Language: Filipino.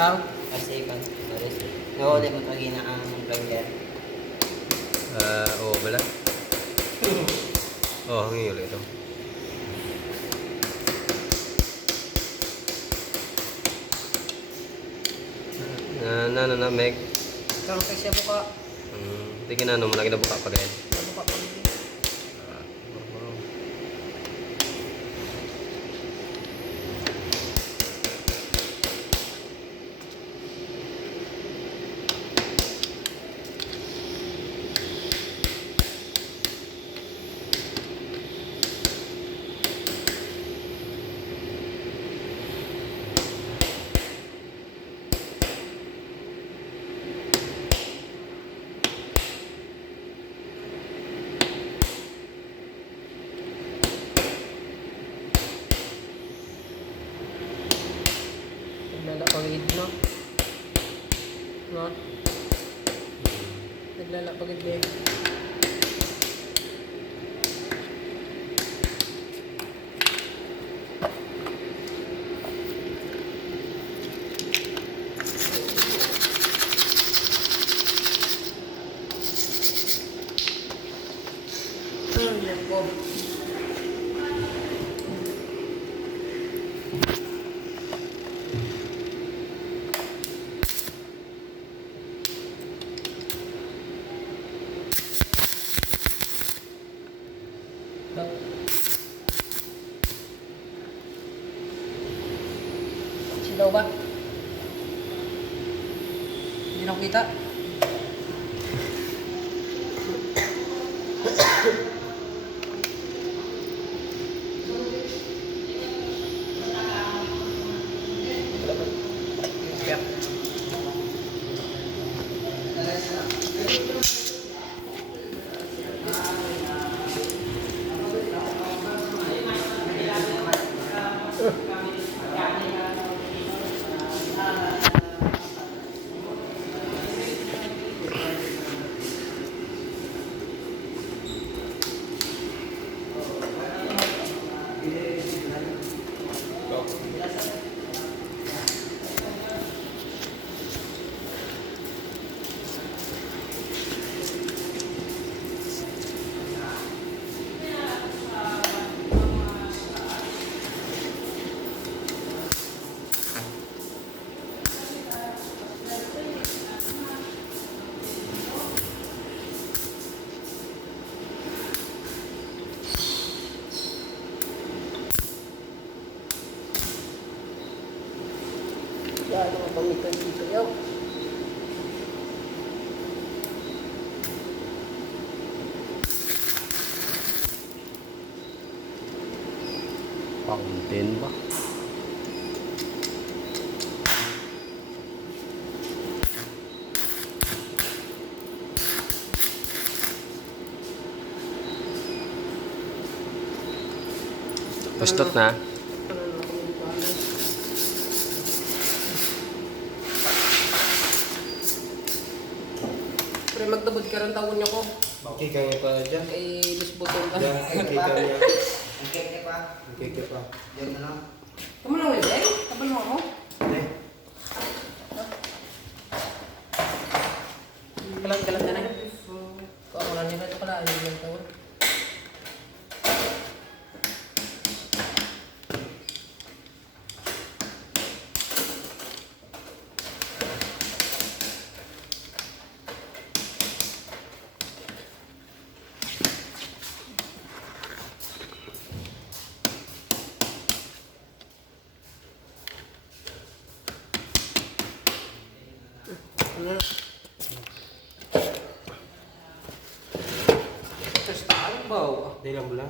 Aw. Kasi kan, no, di mo lagi na ang grinder. Oo, bala. Hangin ulit ito. Meg. Karong kay siya buka. Hindi kinano mo, lagi na buka pa ganyan. Buka pa rin. Naglalapagid no? No? Naglalapagid din. Yan po. Silaw ba? Hindi na kita. Yan ang pamitan dito yaw. Fountain ba? Pustot na. Pero magtabod ka rin taon niya ko. Okay kaya pa dyan. Eh, lisbutong ka. Dyan, okay kaya. Ang cake pa. Okay kaya pa. Diyan na lang. Kamu lang mo Ben? Kapal mo ako? Eh, Kalang ka na. Kung ako lang nila ito pala, ayun lang taon. Terus tahu bau. di lang lang.